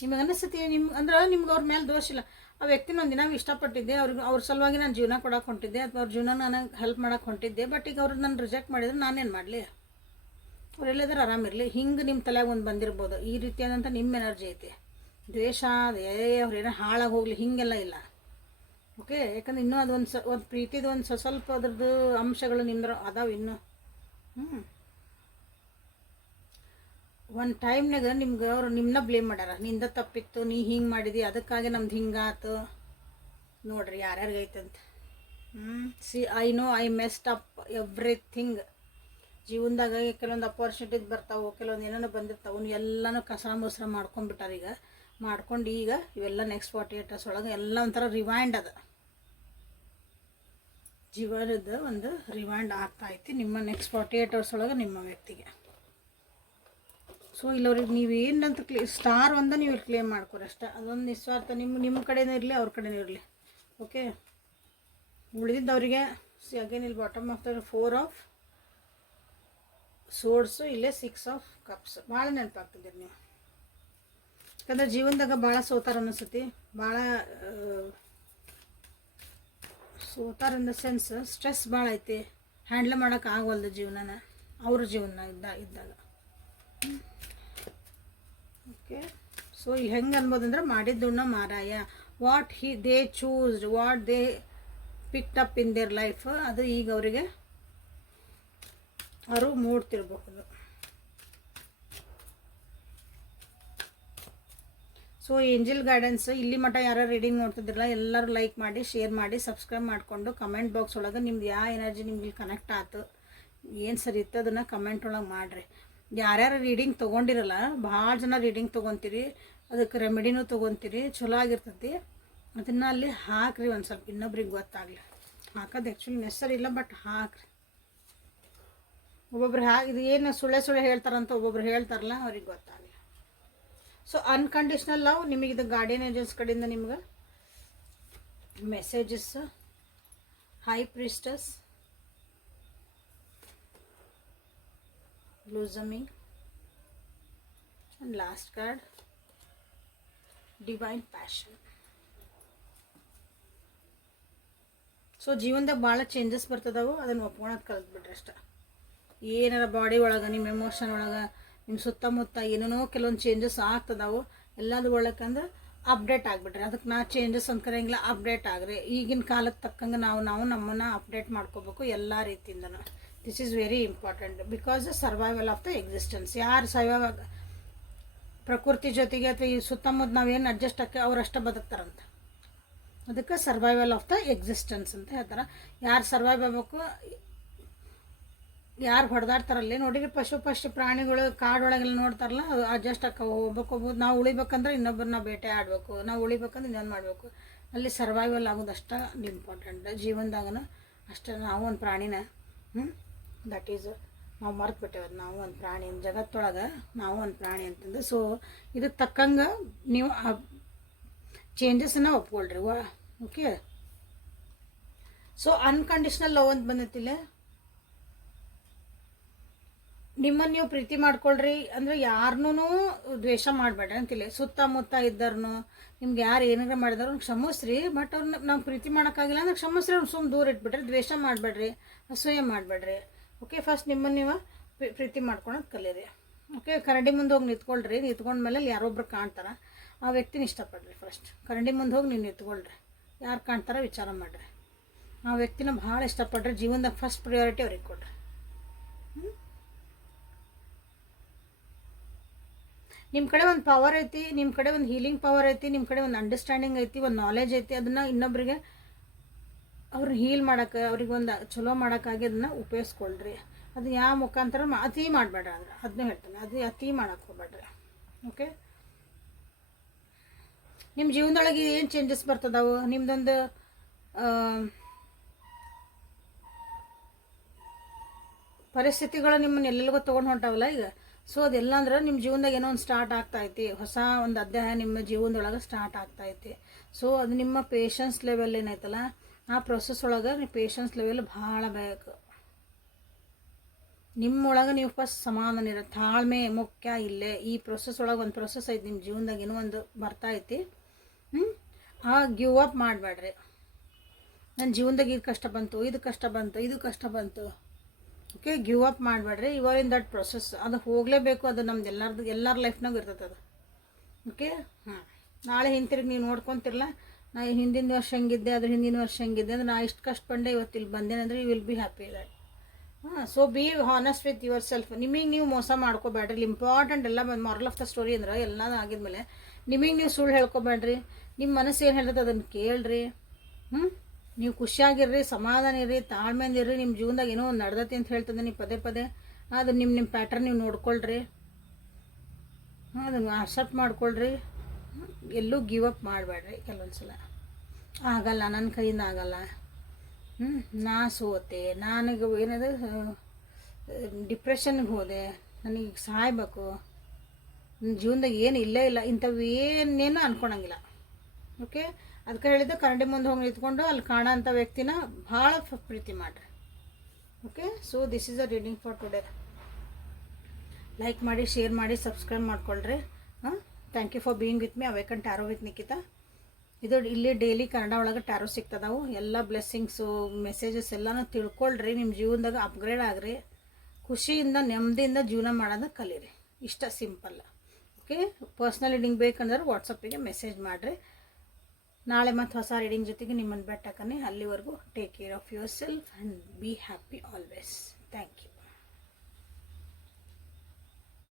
ನಿಮಗೆ ಅನಿಸ್ತತಿ ಅಂದ್ರೆ ನಿಮ್ಗೆ ಅವ್ರ ಮೇಲೆ ದೋಷ ಇಲ್ಲ. ಆ ವ್ಯಕ್ತಿನ ಒಂದು ದಿನ ಇಷ್ಟಪಟ್ಟಿದ್ದೆ, ಅವ್ರ ಸಲುವಾಗಿ ನಾನು ಜೀವನ ಕೊಡೋಕೆ ಹೊಂಟಿದ್ದೆ ಅಥವಾ ಅವ್ರ ಜೀವನ ನನಗೆ ಹೆಲ್ಪ್ ಮಾಡೋಕೆ ಹೊಂಟಿದ್ದೆ. ಬಟ್ ಈಗ ಅವ್ರು ನಾನು ರಿಜೆಕ್ಟ್ ಮಾಡಿದ್ರೆ ನಾನೇನು ಮಾಡಲಿ? ಅವ್ರು ಎಲ್ಲಾದ್ರೂ ಆರಾಮಿರಲಿ. ಹಿಂಗೆ ನಿಮ್ಮ ತಲೆಗೆ ಒಂದು ಬಂದಿರ್ಬೋದು. ಈ ರೀತಿಯಾದಂಥ ನಿಮ್ಮ ಎನರ್ಜಿ ಐತಿ. ದ್ವೇಷ ಅವ್ರೇನೋ ಹಾಳಾಗಿ ಹೋಗಲಿ ಹಿಂಗೆಲ್ಲ ಇಲ್ಲ. ಓಕೆ, ಯಾಕಂದ್ರೆ ಇನ್ನೂ ಒಂದು ಪ್ರೀತಿದು ಒಂದು ಸ್ವಲ್ಪ ಅದ್ರದ್ದು ಅಂಶಗಳು ನಿಮ್ದ್ರ ಅದಾವೆ ಇನ್ನೂ. ಒಂದು ಟೈಮ್ನಾಗ ನಿಮ್ಗೆ ಅವ್ರು ನಿಮ್ಮನ್ನ ಬ್ಲೇಮ್ ಮಾಡ್ಯಾರ. ನಿಂದ ತಪ್ಪಿತ್ತು, ನೀ ಹಿಂಗೆ ಮಾಡಿದಿ, ಅದಕ್ಕಾಗಿ ನಮ್ದು ಹಿಂಗಾತು. ನೋಡ್ರಿ ಯಾರ್ಯಾರಿಗೈತಂತ. I know I messed up everything. ಜೀವನದಾಗ ಕೆಲವೊಂದು ಅಪಾರ್ಚುನಿಟೀಸ್ ಬರ್ತಾವೆ, ಕೆಲವೊಂದು ಏನೇನೋ ಬಂದಿರ್ತಾವೆ, ಎಲ್ಲನೂ ಕಸ ಮೊಸರ ಮಾಡ್ಕೊಂಡ್ಬಿಟ್ಟಾರ. ಈಗ ಮಾಡ್ಕೊಂಡು ಈಗ ಇವೆಲ್ಲ ನೆಕ್ಸ್ಟ್ 48 hours ಒಳಗೆ ಎಲ್ಲ ಒಂಥರ ರಿವೈಂಡ್ ಅದ. ಜೀವನದ ಒಂದು ರಿವೈಂಡ್ ಆಗ್ತಾಯಿತ್ತು ನಿಮ್ಮ ನೆಕ್ಸ್ಟ್ 48 hours ಒಳಗೆ ನಿಮ್ಮ ವ್ಯಕ್ತಿಗೆ. ಸೊ ಇಲ್ಲವ್ರಿಗೆ ನೀವು ಏನಂತ ಸ್ಟಾರ್ ಒಂದ ನೀವು ಕ್ಲೇಮ್ ಮಾಡ್ಕೊರಿ ಅಷ್ಟೇ. ಅದೊಂದು ನಿಸ್ವಾರ್ಥ ನಿಮ್ಮ ಕಡೆನೇ ಇರಲಿ, ಅವ್ರ ಕಡೆನೇ ಇರಲಿ. ಓಕೆ, ಉಳಿದಿದ್ದವರಿಗೆ ಅಗೇನ್ ಇಲ್ಲಿ bottom of the 4 of Swords, ಇಲ್ಲೇ 6 of Cups. ಭಾಳ ನೆನಪಾಗ್ತಿದ್ದೀರಿ ನೀವು. ಯಾಕಂದ್ರೆ ಜೀವನದಾಗ ಭಾಳ ಸೋತಾರ ಅನಿಸ್ತತಿ. ಭಾಳ ಸೋತಾರ ಇನ್ ದ ಸೆನ್ಸ್ ಸ್ಟ್ರೆಸ್ ಭಾಳ ಐತಿ. ಹ್ಯಾಂಡ್ಲ್ ಮಾಡೋಕೆ ಆಗವಲ್ದು ಜೀವನನ ಅವ್ರ ಜೀವನ ಇದ್ದಾಗ. ಓಕೆ, ಸೊ ಇಲ್ಲಿ ಹೆಂಗೆ ಅನ್ಬೋದಂದ್ರೆ ಮಾಡಿದ್ದುಣ್ಣ ಮಾರಾಯ. What they ಚೂಸ್ಡ್, what they picked up in their life, ಅದು ಈಗ ಅವರಿಗೆ ಅವರು ಮೂಡ್ತಿರ್ಬಹುದು. ಸೊ ಏಂಜಲ್ ಗೈಡೆನ್ಸ್ ಇಲ್ಲಿ ಮಟ್ಟ ಯಾರು ರೀಡಿಂಗ್ ನೋಡ್ತಿದ್ರಲ್ಲ ಎಲ್ಲರೂ ಲೈಕ್ ಮಾಡಿ, ಶೇರ್ ಮಾಡಿ, ಸಬ್ಸ್ಕ್ರೈಬ್ ಮಾಡಿಕೊಂಡು ಕಮೆಂಟ್ ಬಾಕ್ಸ್ ಒಳಗೆ ನಿಮ್ದು ಯಾವ ಎನರ್ಜಿ ನಿಮ್ಗೆ ಕನೆಕ್ಟ್ ಆಯ್ತು, ಏನು ಸರಿ ಇತ್ತು ಅದನ್ನು ಕಮೆಂಟ್ ಒಳಗೆ ಮಾಡಿರಿ. ಯಾರ್ಯಾರು ರೀಡಿಂಗ್ ತೊಗೊಂಡಿರಲ್ಲ, ಭಾಳ ಜನ ರೀಡಿಂಗ್ ತೊಗೊತೀರಿ, ಅದಕ್ಕೆ ರೆಮಿಡಿನೂ ತೊಗೊತೀರಿ, ಚಲೋ ಆಗಿರ್ತೈತಿ. ಅದನ್ನು ಅಲ್ಲಿ ಹಾಕ್ರಿ ಒಂದು ಸ್ವಲ್ಪ, ಇನ್ನೊಬ್ರಿಗೆ ಗೊತ್ತಾಗಲಿ. ಹಾಕೋದು ಆ್ಯಕ್ಚುಲಿ ನೆಸರಿ ಇಲ್ಲ, ಬಟ್ ಹಾಕ್ರಿ. ಒಬ್ಬೊಬ್ರು ಇದು ಏನು ಸುಳ್ಳೆ ಹೇಳ್ತಾರಂತ ಒಬ್ಬೊಬ್ರು ಹೇಳ್ತಾರಲ್ಲ, ಅವ್ರಿಗೆ ಗೊತ್ತಾಗಲಿ. ಸೊ ಅನ್ಕಂಡೀಷ್ನಲ್ ಲವ್ ನಿಮಗೆ ಇದು ಗಾರ್ಡಿಯನ್ ಏಂಜಲ್ಸ್ ಕಡೆಯಿಂದ ನಿಮ್ಗೆ messages. High priestess, blossoming, and last card divine passion. ಸೊ ಜೀವನದಾಗ ಭಾಳ ಚೇಂಜಸ್ ಬರ್ತದವು, ಅದನ್ನು ಒಪ್ಕೊಳೋದು ಕಲಿತ್ಬಿಟ್ರೆ ಅಷ್ಟೆ. ಏನಾರ ಬಾಡಿ ಒಳಗೆ, ನಿಮ್ಮ ಎಮೋಷನ್ ಒಳಗೆ, ನಿಮ್ಮ ಸುತ್ತಮುತ್ತ ಏನೇನೋ ಕೆಲವೊಂದು ಚೇಂಜಸ್ ಆಗ್ತದವು. ಎಲ್ಲದು ಒಳಕಂದ್ರೆ ಅಪ್ಡೇಟ್ ಆಗಿಬಿಟ್ರಿ. ಅದಕ್ಕೆ ನಾ ಚೇಂಜಸ್ ಅಂತ ಕರೆಯಂಗಿಲ್ಲ, ಅಪ್ಡೇಟ್ ಆಗ್ರಿ. ಈಗಿನ ಕಾಲಕ್ಕೆ ತಕ್ಕಂಗೆ ನಾವು ನಮ್ಮನ್ನು ಅಪ್ಡೇಟ್ ಮಾಡ್ಕೋಬೇಕು ಎಲ್ಲ ರೀತಿಯಿಂದನೂ. This is very important because survival of the existence. ಯಾರು ಸರ್ವೈವ್ ಪ್ರಕೃತಿ ಜೊತೆಗೆ ಅಥವಾ ಈ ಸುತ್ತಮುತ್ತ ನಾವೇನು ಅಡ್ಜಸ್ಟ್ ಆಗಿ ಅವರಷ್ಟೇ ಬದುಕ್ತಾರಂತ. ಅದಕ್ಕೆ ಸರ್ವೈವಲ್ ಆಫ್ ದ ಎಕ್ಸಿಸ್ಟೆನ್ಸ್ ಅಂತ ಹೇಳ್ತಾರೆ. ಯಾರು ಸರ್ವೈವ್ ಆಗಬೇಕು, ಯಾರು ಹೊಡೆದಾಡ್ತಾರಲ್ಲಿ ನೋಡಿರಿ, ಪಶು ಪ್ರಾಣಿಗಳು ಕಾಡೊಳಗೆಲ್ಲ ನೋಡ್ತಾರಲ್ಲ, ಅದು ಅಡ್ಜಸ್ಟ್ ಆಕ ಹೋಗ್ಬೇಕು. ನಾವು ಉಳಿಬೇಕಂದ್ರೆ ಇನ್ನೊಬ್ಬರನ್ನ ಬೇಟೆ ಆಡಬೇಕು, ನಾವು ಉಳಿಬೇಕಂದ್ರೆ ಇನ್ನೊಂದು ಮಾಡಬೇಕು. ಅಲ್ಲಿ ಸರ್ವೈವಲ್ ಆಗೋದು ಅಷ್ಟೇ ಇಂಪಾರ್ಟೆಂಟ್ ಜೀವನದಾಗನು ಅಷ್ಟೇ. ನಾವು ಒಂದು ಪ್ರಾಣಿನ ದಟ್ ಈಸ್ ನಾವು ಮರ್ತು ಬಿಟ್ಟೇವೆ. ನಾವು ಒಂದು ಪ್ರಾಣಿ, ಜಗತ್ತೊಳಗೆ ನಾವು ಒಂದು ಪ್ರಾಣಿ ಅಂತಂದು. ಸೊ ಇದಕ್ಕೆ ತಕ್ಕಂಗೆ ನೀವು ಆ ಚೇಂಜಸನ್ನು ಒಪ್ಕೊಳ್ರಿ. ಓಕೆ, ಸೊ ಅನ್ಕಂಡೀಷ್ನಲ್ ಲವ್ ಅಂತ ಬಂದೈತಿಲ್ಲ, ನಿಮ್ಮನ್ನು ನೀವು ಪ್ರೀತಿ ಮಾಡ್ಕೊಳ್ರಿ. ಅಂದರೆ ಯಾರನ್ನೂ ದ್ವೇಷ ಮಾಡಬೇಡ್ರಿ ಅಂತಿಲ್ಲ. ಸುತ್ತಮುತ್ತ ಇದ್ದರ್ನು ನಿಮ್ಗೆ ಯಾರು ಏನಾರ ಮಾಡಿದ್ರು ಕ್ಷಮಿಸ್ರಿ, ಬಟ್ ಅವ್ರನ್ನ ನಾವು ಪ್ರೀತಿ ಮಾಡೋಕ್ಕಾಗಿಲ್ಲ ಅಂದ್ರೆ ಕ್ಷಮಿಸ್ರಿ. ಅವ್ನು ಸುಮ್ಮನೆ ದೂರ ಇಟ್ಬಿಟ್ರಿ, ದ್ವೇಷ ಮಾಡಬೇಡ್ರಿ, ಅಸೂಯೆ ಮಾಡಬೇಡ್ರಿ. ಓಕೆ, ಫಸ್ಟ್ ನಿಮ್ಮನ್ನು ನೀವು ಪ್ರೀತಿ ಮಾಡ್ಕೊಳೋದು ಕಲೀರಿ. ಓಕೆ, ಕರಡಿ ಮುಂದೆ ಹೋಗಿ ನಿಂತ್ಕೊಳ್ರಿ. ನಿಂತ್ಕೊಂಡ್ಮೇಲೆ ಅಲ್ಲಿ ಯಾರೊಬ್ರು ಕಾಣ್ತಾರೆ, ಆ ವ್ಯಕ್ತಿನ ಇಷ್ಟಪಡ್ರಿ. ಫಸ್ಟ್ ಕರಡಿ ಮುಂದೆ ಹೋಗಿ ನೀವು ನಿಂತ್ಕೊಳ್ರಿ, ಯಾರು ಕಾಣ್ತಾರೋ ವಿಚಾರ ಮಾಡಿರಿ. ಆ ವ್ಯಕ್ತಿನ ಭಾಳ ಇಷ್ಟಪಡ್ರಿ. ಜೀವನದಾಗ ಫಸ್ಟ್ ಪ್ರಿಯಾರಿಟಿ ಅವ್ರಿಗೆ ಕೊಡ್ರಿ. ನಿಮ್ಮ ಕಡೆ ಒಂದು ಪವರ್ ಐತಿ, ನಿಮ್ಮ ಕಡೆ ಒಂದು ಹೀಲಿಂಗ್ ಪವರ್ ಐತಿ, ನಿಮ್ಮ ಕಡೆ ಒಂದು ಅಂಡರ್ಸ್ಟ್ಯಾಂಡಿಂಗ್ ಐತಿ, ಒಂದು ನಾಲೆಜ್ ಐತಿ. ಅದನ್ನು ಇನ್ನೊಬ್ಬರಿಗೆ ಅವ್ರನ್ನ ಹೀಲ್ ಮಾಡೋಕ್ಕೆ ಅವ್ರಿಗೊಂದು ಚಲೋ ಮಾಡೋಕ್ಕಾಗಿ ಅದನ್ನು ಉಪಯೋಗಿಸ್ಕೊಳ್ರಿ. ಅದು ಯಾವ ಮುಖಾಂತರ ಅತಿ ಮಾಡಬೇಡ್ರಿ, ಅಂದ್ರೆ ಅದನ್ನೇ ಹೇಳ್ತೇನೆ, ಅದು ಅತಿ ಮಾಡೋಕ್ಕೆ ಹೋಗ್ಬೇಡ್ರಿ. ಓಕೆ, ನಿಮ್ಮ ಜೀವನದೊಳಗೆ ಏನು ಚೇಂಜಸ್ ಬರ್ತದವು, ನಿಮ್ಮದೊಂದು ಪರಿಸ್ಥಿತಿಗಳು ನಿಮ್ಮನ್ನ ಎಲ್ಲೆಲ್ಲಿಗೋ ತೊಗೊಂಡು ಹೊಂಟಾವಲ್ಲ ಈಗ. ಸೊ ಅದೆಲ್ಲ ಅಂದ್ರೆ ನಿಮ್ಮ ಜೀವನದಾಗ ಏನೋ ಒಂದು ಸ್ಟಾರ್ಟ್ ಆಗ್ತಾಯಿತಿ, ಹೊಸ ಒಂದು ಅಧ್ಯಾಯ ನಿಮ್ಮ ಜೀವನದೊಳಗೆ ಸ್ಟಾರ್ಟ್ ಆಗ್ತಾಯಿತಿ. ಸೊ ಅದು ನಿಮ್ಮ ಪೇಷನ್ಸ್ ಲೆವೆಲ್ ಏನೈತಲ್ಲ, ಆ ಪ್ರೊಸೆಸ್ ಒಳಗೆ ನೀವು ಪೇಷನ್ಸ್ ಲೆವೆಲ್ ಭಾಳ ಬೇಕು. ನಿಮ್ಮೊಳಗೆ ನೀವು ಫಸ್ಟ್ ಸಮಾಧಾನ ಇರೋ ತಾಳ್ಮೆ ಮುಖ್ಯ. ಇಲ್ಲೇ ಈ ಪ್ರೊಸೆಸ್ ಒಳಗೆ ಒಂದು ಪ್ರೊಸೆಸ್ ಐತಿ, ನಿಮ್ಮ ಜೀವನದಾಗ ಏನೋ ಒಂದು ಬರ್ತೈತಿ. ಗಿವ್ ಅಪ್ ಮಾಡಬೇಡ್ರಿ. ನನ್ನ ಜೀವನದಾಗ ಇದು ಕಷ್ಟ ಬಂತು, ಇದು ಕಷ್ಟ ಬಂತು, ಇದು ಕಷ್ಟ ಬಂತು. ಓಕೆ, ಗಿವ್ ಅಪ್ ಮಾಡಬೇಡ್ರಿ. You are in that process. ಅದು ಹೋಗಲೇಬೇಕು, ಅದು ನಮ್ದು ಎಲ್ಲರ ಲೈಫ್ನಾಗ ಇರ್ತದೆ ಅದು. ಓಕೆ, ನಾಳೆ ಹಿಂತಿರುಗಿ ನೀವು ನೋಡ್ಕೊತಿರಲ್ಲ, ನಾ ಹಿಂದಿನ ವರ್ಷ ಹೆಂಗಿದ್ದೆ, ಅದ್ರ ಹಿಂದಿನ ವರ್ಷ ಹೆಂಗಿದ್ದೆ ಅಂದ್ರೆ, ನಾ ಇಷ್ಟು ಕಷ್ಟಪಂಡೆ ಇವತ್ತು ಇಲ್ಲಿ ಬಂದೇನೆ ಅಂದರೆ you will be happy that. So be honest with yourself. ನಿಮಗೆ ನೀವು ಮೋಸ ಮಾಡ್ಕೋಬೇಡ್ರಿ. ಇಂಪಾರ್ಟೆಂಟ್ ಎಲ್ಲ ಮಾರಲ್ ಆಫ್ ದ ಸ್ಟೋರಿ ಅಂದ್ರೆ ಎಲ್ಲ ಆಗಿದ್ಮೇಲೆ ನಿಮಗೆ ನೀವು ಸುಳ್ಳು ಹೇಳ್ಕೊಬೇಡ್ರಿ. ನಿಮ್ಮ ಮನಸ್ಸು ಏನು ಹೇಳ್ತದೆ ಅದನ್ನು ಕೇಳ್ರಿ. ನೀವು ಖುಷಿಯಾಗಿರ್ರಿ, ಸಮಾಧಾನ ಇರ್ರಿ, ತಾಳ್ಮೆಯಿಂದ ಇರ್ರಿ. ನಿಮ್ಮ ಜೀವನದಾಗ ಏನೋ ಒಂದು ನಡೆದತಿ ಅಂತ ಹೇಳ್ತದೆ, ನೀವು ಪದೇ ಪದೇ ಅದು ನಿಮ್ಮ ಪ್ಯಾಟರ್ನ್ ನೀವು ನೋಡ್ಕೊಳ್ರಿ. ಅದನ್ನು ಅಕ್ಸೆಪ್ಟ್ ಮಾಡ್ಕೊಳ್ರಿ. ಎಲ್ಲೂ ಗಿವ್ ಅಪ್ ಮಾಡಬೇಡ್ರಿ. ಕೆಲವೊಂದು ಸಲ ಆಗಲ್ಲ, ನನ್ನ ಕೈಯಿಂದ ಆಗಲ್ಲ, ನಾ ಸೋತೆ, ನನಗೆ ಏನದು ಡಿಪ್ರೆಷನ್ಗೆ ಹೋದೆ, ನನಗೆ ಸಾಯ್ಬೇಕು, ನನ್ನ ಜೀವನದಾಗ ಏನು ಇಲ್ಲೇ ಇಲ್ಲ, ಇಂಥವು ಏನೇನು ಅನ್ಕೊಳಂಗಿಲ್ಲ. ಓಕೆ, ಅದಕ್ಕೆ ಹೇಳಿದ್ದು ಕನ್ನಡಿ ಮುಂದೆ ಹೋಗಿ ನಿಂತ್ಕೊಂಡು ಅಲ್ಲಿ ಕಾಣೋ ಅಂಥ ವ್ಯಕ್ತಿನ ಭಾಳ ಪ್ರೀತಿ ಮಾಡಿರಿ. Okay, so this is a reading for today. Like ಮಾಡಿ, ಶೇರ್ ಮಾಡಿ, ಸಬ್ಸ್ಕ್ರೈಬ್ ಮಾಡ್ಕೊಳ್ರಿ. Thank you for being with me. Awaken tarot with Nikhita. ಇದು ಇಲ್ಲಿ ಡೈಲಿ ಕನ್ನಡ ಒಳಗೆ ಟ್ಯಾರೋ ಸಿಗ್ತದವು. ಎಲ್ಲ ಬ್ಲೆಸ್ಸಿಂಗ್ಸು, ಮೆಸೇಜಸ್ ಎಲ್ಲನೂ ತಿಳ್ಕೊಳ್ರಿ. ನಿಮ್ಮ ಜೀವನದಾಗ ಅಪ್ಗ್ರೇಡ್ ಆಗ್ರಿ. ಖುಷಿಯಿಂದ ನೆಮ್ಮದಿಯಿಂದ ಜೀವನ ಮಾಡೋದನ್ನ ಕಲೀರಿ. ಇಷ್ಟ ಸಿಂಪಲ್. ಓಕೆ, ಪರ್ಸ್ನಲ್ ರೀಡಿಂಗ್ ಬೇಕಂದ್ರೆ ವಾಟ್ಸಪ್ಪಿಗೆ ಮೆಸೇಜ್ ಮಾಡಿರಿ. ನಾಳೆ ಮತ್ತು ಹೊಸ ರೀಡಿಂಗ್ ಜೊತೆಗೆ ನಿಮ್ಮನ್ನು ಬೆಟ್ಟಕ್ಕನೆ. ಅಲ್ಲಿವರೆಗೂ take care of yourself and be happy always. Thank you.